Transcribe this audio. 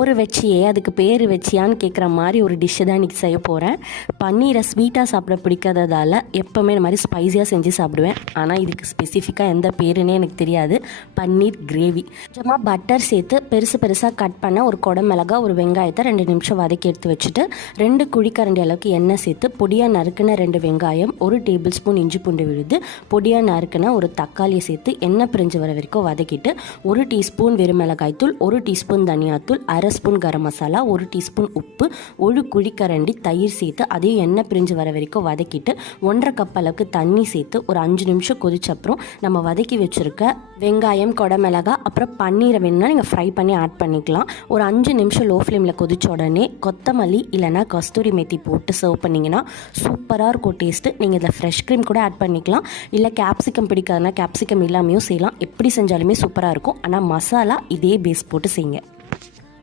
ஒரு வச்சியே அதுக்கு பேர் வச்சியான்னு கேட்குற மாதிரி ஒரு டிஷ்ஷு தான் இன்றைக்கி செய்ய போகிறேன். பன்னீரை ஸ்வீட்டாக சாப்பிட பிடிக்காததால் எப்போவுமே இந்த மாதிரி ஸ்பைஸியாக செஞ்சு சாப்பிடுவேன். ஆனால் இதுக்கு ஸ்பெசிஃபிக்காக எந்த பேருன்னே எனக்கு தெரியாது. பன்னீர் கிரேவி. கொஞ்சமாக பட்டர் சேர்த்து பெருசாக கட் பண்ண ஒரு குடமிளகா, ஒரு வெங்காயத்தை 2 நிமிஷம் வதக்கி எடுத்து வச்சுட்டு 2 குழிக்கரண்டி அளவுக்கு எண்ணெய் சேர்த்து பொடியாக நறுக்குன 2 வெங்காயம், 1 டேபிள் ஸ்பூன் இஞ்சி பூண்டு விழுது, பொடியாக நறுக்குன ஒரு தக்காளியை சேர்த்து எண்ணெய் பிரிஞ்சு வர வரைக்கும் வதக்கிட்டு 1 டீஸ்பூன் வெறுமிளகாய் தூள், 1 டீஸ்பூன் தனியாத்தூள், 1/2 ஸ்பூன் கரம் மசாலா, 1 டீஸ்பூன் உப்பு, 1 குழிக்கரண்டி தயிர் சேர்த்து அதையும் எண்ணெய் பிரிஞ்சு வர வரைக்கும் வதக்கிட்டு 1/2 கப் அளவுக்கு தண்ணி சேர்த்து ஒரு 5 நிமிஷம் கொதிச்சப்புறம் நம்ம வதக்கி வச்சுருக்க வெங்காயம், குடமிளகா, அப்புறம் பன்னீரை வேணும்னா நீங்கள் ஃப்ரை பண்ணி ஆட் பண்ணிக்கலாம். ஒரு 5 நிமிஷம் லோ ஃப்ளேமில் கொதிச்ச உடனே கொத்தமல்லி இல்லைனா கஸ்தூரி மேத்தி போட்டு சர்வ் பண்ணிங்கன்னா சூப்பராக இருக்கும் டேஸ்ட்டு. நீங்கள் இதில் ஃப்ரெஷ் க்ரீம் கூட ஆட் பண்ணிக்கலாம். இல்லை கேப்சிகம் பிடிக்காதுன்னா கேப்சிகம் இல்லாமையும் செய்யலாம். எப்படி செஞ்சாலுமே சூப்பராக இருக்கும். ஆனால் மசாலா இதே பேஸ் போட்டு செய்யுங்க.